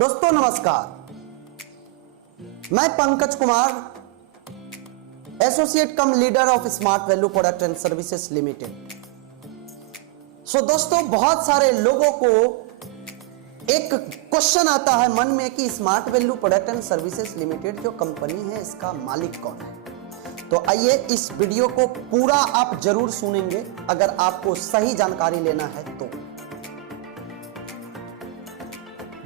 दोस्तों नमस्कार, मैं Pankaj Kumar, associate come leader of smart value product and services limited. दोस्तों, बहुत सारे लोगों को एक क्वेश्चन आता है मन में कि smart value product and services limited जो कंपनी है इसका मालिक कौन है। तो आइए इस वीडियो को पूरा आप जरूर सुनेंगे अगर आपको सही जानकारी लेना है तो।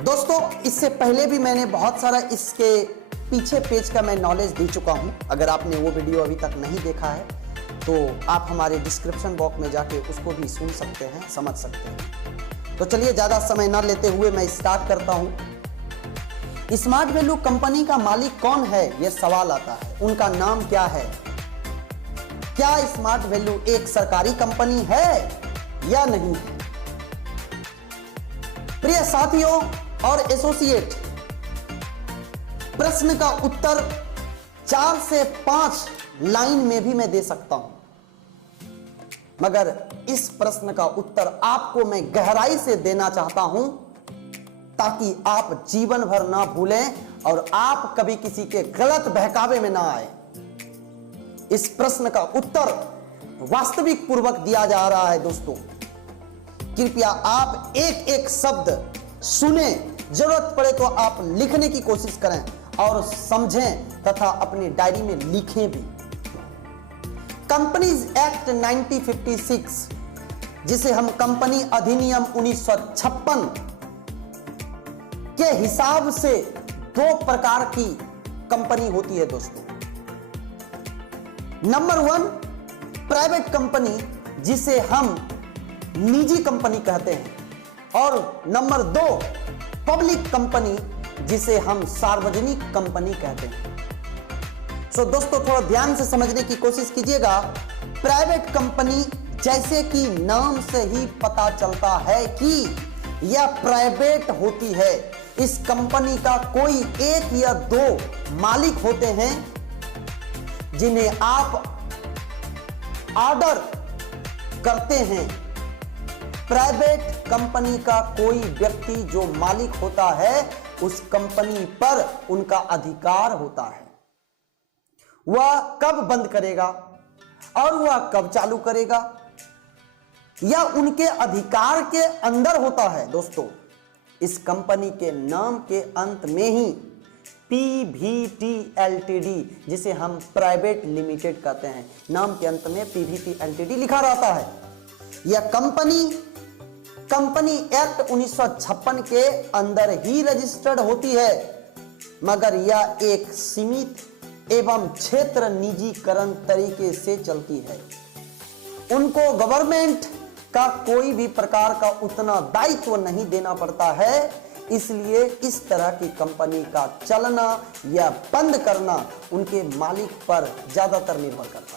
दोस्तों, इससे पहले भी मैंने बहुत सारा इसके पीछे पेज का मैं नॉलेज दे चुका हूं। अगर आपने वो वीडियो अभी तक नहीं देखा है तो आप हमारे डिस्क्रिप्शन बॉक्स में जाके उसको भी सुन सकते हैं, समझ सकते हैं। तो चलिए ज्यादा समय ना लेते हुए मैं स्टार्ट करता हूं। स्मार्ट वैल्यू कंपनी का मालिक कौन है, यह सवाल आता है। उनका नाम क्या है? क्या स्मार्ट वैल्यू एक सरकारी कंपनी है या नहीं है? प्रिय साथियों और एसोसिएट, प्रश्न का उत्तर 4 से 5 लाइन में भी मैं दे सकता हूं, मगर इस प्रश्न का उत्तर आपको मैं गहराई से देना चाहता हूं ताकि आप जीवन भर ना भूलें और आप कभी किसी के गलत बहकावे में ना आए। इस प्रश्न का उत्तर वास्तविक पूर्वक दिया जा रहा है। दोस्तों, कृपया आप एक एक शब्द सुने, जरूरत पड़े तो आप लिखने की कोशिश करें और समझें तथा अपनी डायरी में लिखें भी। कंपनीज एक्ट 1956, जिसे हम कंपनी अधिनियम 1956 के हिसाब से 2 प्रकार की कंपनी होती है दोस्तों। नंबर 1 प्राइवेट कंपनी, जिसे हम निजी कंपनी कहते हैं, और नंबर 2 पब्लिक कंपनी, जिसे हम सार्वजनिक कंपनी कहते हैं। दोस्तों, थोड़ा ध्यान से समझने की कोशिश कीजिएगा। प्राइवेट कंपनी, जैसे कि नाम से ही पता चलता है कि यह प्राइवेट होती है। इस कंपनी का कोई 1 या 2 मालिक होते हैं जिन्हें आप ऑर्डर करते हैं। प्राइवेट कंपनी का कोई व्यक्ति जो मालिक होता है, उस कंपनी पर उनका अधिकार होता है। वह कब बंद करेगा और वह कब चालू करेगा, यह उनके अधिकार के अंदर होता है। दोस्तों, इस कंपनी के नाम के अंत में ही PVT LTD, जिसे हम प्राइवेट लिमिटेड कहते हैं, नाम के अंत में PVT LTD लिखा रहता है। यह कंपनी एक्ट 1956 के अंदर ही रजिस्टर्ड होती है, मगर यह एक सीमित एवं क्षेत्र निजीकरण तरीके से चलती है। उनको गवर्नमेंट का कोई भी प्रकार का उतना दायित्व नहीं देना पड़ता है, इसलिए इस तरह की कंपनी का चलना या बंद करना उनके मालिक पर ज्यादातर निर्भर करता है।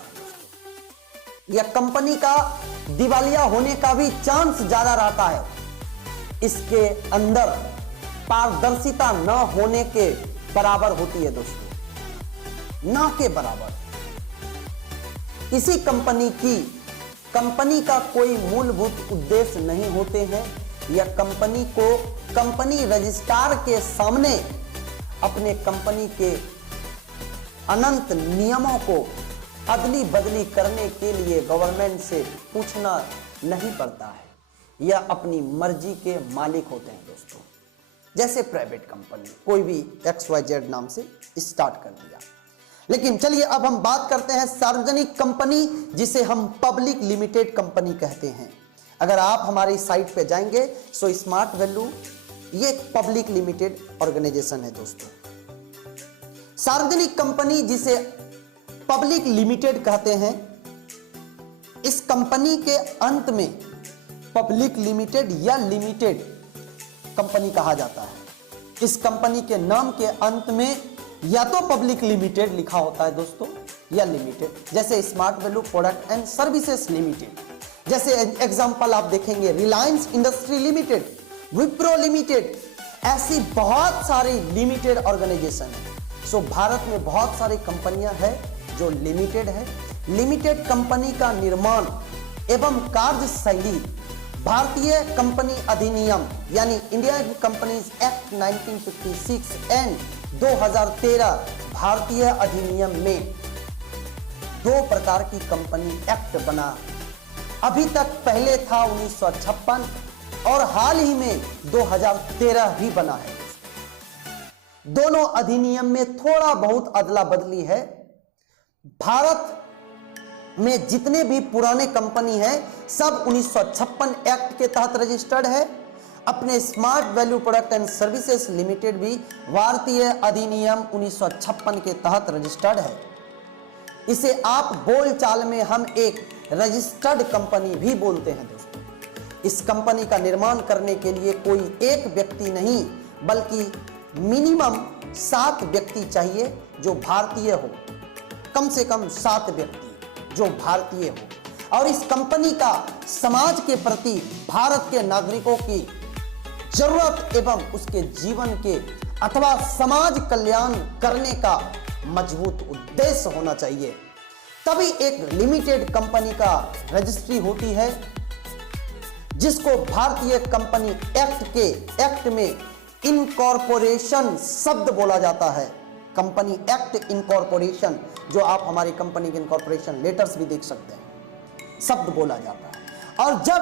यह कंपनी का दिवालिया होने का भी चांस ज्यादा रहता है। इसके अंदर पारदर्शिता न होने के बराबर होती है दोस्तों, ना के बराबर। इसी कंपनी का कोई मूलभूत उद्देश्य नहीं होते हैं। यह कंपनी को कंपनी रजिस्ट्रार के सामने अपने कंपनी के अनंत नियमों को अदली बदली करने के लिए गवर्नमेंट से पूछना नहीं पड़ता है। यह अपनी मर्जी के मालिक होते हैं दोस्तों। जैसे प्राइवेट कंपनी कोई भी XYZ नाम से स्टार्ट कर दिया। लेकिन चलिए अब हम बात करते हैं सार्वजनिक कंपनी, जिसे हम पब्लिक लिमिटेड कंपनी कहते हैं। अगर आप हमारी साइट पे जाएंगे सो स्मार्ट वैल्यू ये पब्लिक लिमिटेड ऑर्गेनाइजेशन है दोस्तों। सार्वजनिक कंपनी, जिसे पब्लिक लिमिटेड कहते हैं, इस कंपनी के अंत में पब्लिक लिमिटेड या लिमिटेड कंपनी कहा जाता है। इस कंपनी के नाम के अंत में या तो पब्लिक लिमिटेड लिखा होता है दोस्तों, या लिमिटेड, जैसे smart value product and services limited. जैसे एग्जांपल आप देखेंगे Reliance industry limited, Wipro limited, ऐसी बहुत सारी लिमिटेड ऑर्गेनाइजेशन है। भारत में बहुत सारी कंपनियां हैं जो लिमिटेड है। लिमिटेड कंपनी का निर्माण एवं कार्यशैली भारतीय कंपनी अधिनियम यानी Indian companies act act 1956 and 2013 भारतीय अधिनियम में 2 प्रकार की कंपनी एक्ट बना। अभी तक पहले था 1956 और हाल ही में 2013 भी बना है। दोनों अधिनियम में थोड़ा बहुत अदला बदली है। भारत में जितने भी पुराने कंपनी हैं सब 1956 एक्ट के तहत रजिस्टर्ड है। अपने smart value product and services limited भी भारतीय अधिनियम 1956 के तहत रजिस्टर्ड है। इसे आप बोलचाल में हम एक रजिस्टर्ड कंपनी भी बोलते हैं दोस्तों। इस कंपनी का निर्माण करने के लिए कोई एक व्यक्ति नहीं बल्कि मिनिमम 7 व्यक्ति चाहिए जो भारतीय हो, कम से कम 7 व्यक्ति जो भारतीय हो, और इस कंपनी का समाज के प्रति भारत के नागरिकों की जरूरत एवं उसके जीवन के अथवा समाज कल्याण करने का मजबूत उद्देश्य होना चाहिए। तभी एक लिमिटेड कंपनी का रजिस्ट्री होती है, जिसको भारतीय कंपनी एक्ट में इनकॉर्पोरेशन शब्द बोला जाता है। कंपनी एक्ट इनकॉर्पोरेशन, जो आप हमारी कंपनी के इनकॉर्पोरेशन लेटर्स भी देख सकते हैं, शब्द बोला जाता है। और जब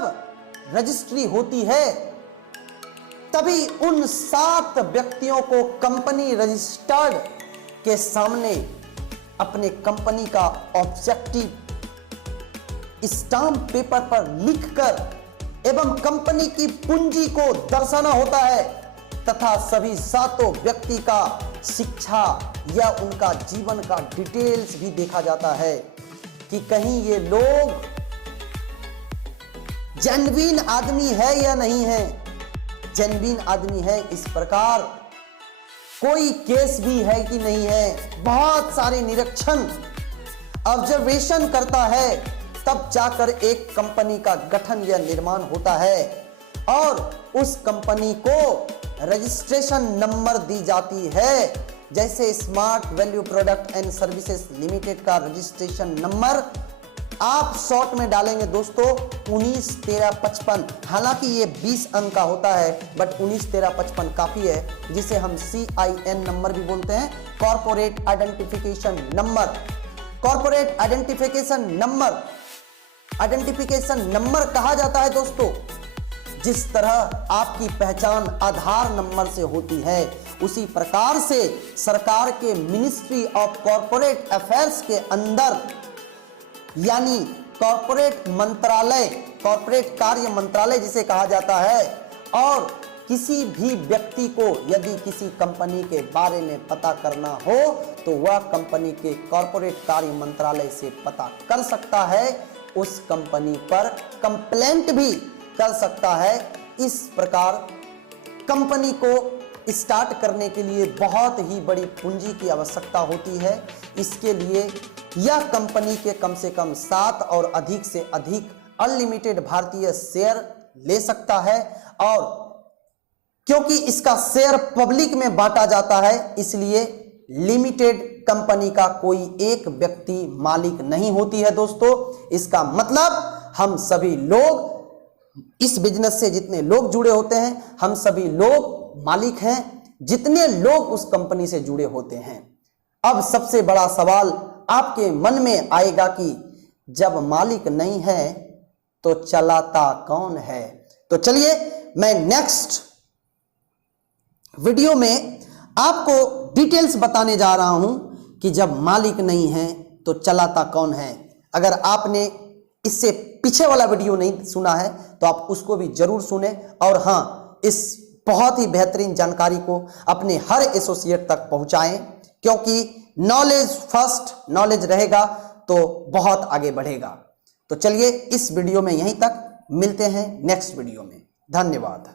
रजिस्ट्री होती है तभी उन 7 व्यक्तियों को कंपनी रजिस्टर्ड के सामने अपने कंपनी का ऑब्जेक्टिव स्टाम्प पेपर पर लिखकर एवं कंपनी की पूंजी को दर्शाना होता है तथा सभी 7 व्यक्ति का शिक्षा या उनका जीवन का डिटेल्स भी देखा जाता है कि कहीं ये लोग जेन्युइन आदमी है या नहीं है। जेन्युइन आदमी है इस प्रकार कोई केस भी है कि नहीं है। बहुत सारे निरीक्षण ऑब्जर्वेशन करता है तब जाकर एक कंपनी का गठन या निर्माण होता है और उस कंपनी को रजिस्ट्रेशन नंबर दी जाती है। जैसे smart value product and services limited का रजिस्ट्रेशन नंबर आप शॉर्ट में डालेंगे दोस्तों 191355। हालांकि ये 20 अंक का होता है बट 191355 काफी है, जिसे हम CIN नंबर भी बोलते हैं, corporate identification number. Corporate identification number कहा जाता है दोस्तों। जिस तरह आपकी पहचान आधार नंबर से होती है उसी प्रकार से सरकार के मिनिस्ट्री ऑफ कॉर्पोरेट अफेयर्स के अंदर यानी कॉर्पोरेट मंत्रालय, कॉर्पोरेट कार्य मंत्रालय जिसे कहा जाता है, और किसी भी व्यक्ति को यदि किसी कंपनी के बारे में पता करना हो तो वह कंपनी के कॉर्पोरेट कार्य मंत्रालय से पता कर सकता है, उस कंपनी पर कंप्लेंट भी कर सकता है। इस प्रकार कंपनी को स्टार्ट करने के लिए बहुत ही बड़ी पूंजी की आवश्यकता होती है। इसके लिए यह कंपनी के कम से कम 7 और अधिक से अधिक अनलिमिटेड भारतीय शेयर ले सकता है, और क्योंकि इसका शेयर पब्लिक में बांटा जाता है इसलिए लिमिटेड कंपनी का कोई एक व्यक्ति मालिक नहीं होती है दोस्तों। इसका मतलब हम सभी लोग इस बिजनेस से जितने लोग जुड़े होते हैं हम सभी लोग मालिक हैं, जितने लोग उस कंपनी से जुड़े होते हैं। अब सबसे बड़ा सवाल आपके मन में आएगा कि जब मालिक नहीं है तो चलाता कौन है। तो चलिए मैं नेक्स्ट वीडियो में आपको डिटेल्स बताने जा रहा हूं कि जब मालिक नहीं है तो चलाता कौन है। अगर आपने इससे पीछे वाला वीडियो नहीं सुना है तो आप उसको भी जरूर सुने, और हाँ, इस बहुत ही बेहतरीन जानकारी को अपने हर एसोसिएट तक पहुंचाएं, क्योंकि नॉलेज फर्स्ट, नॉलेज रहेगा तो बहुत आगे बढ़ेगा। तो चलिए इस वीडियो में यहीं तक, मिलते हैं नेक्स्ट वीडियो में। धन्यवाद।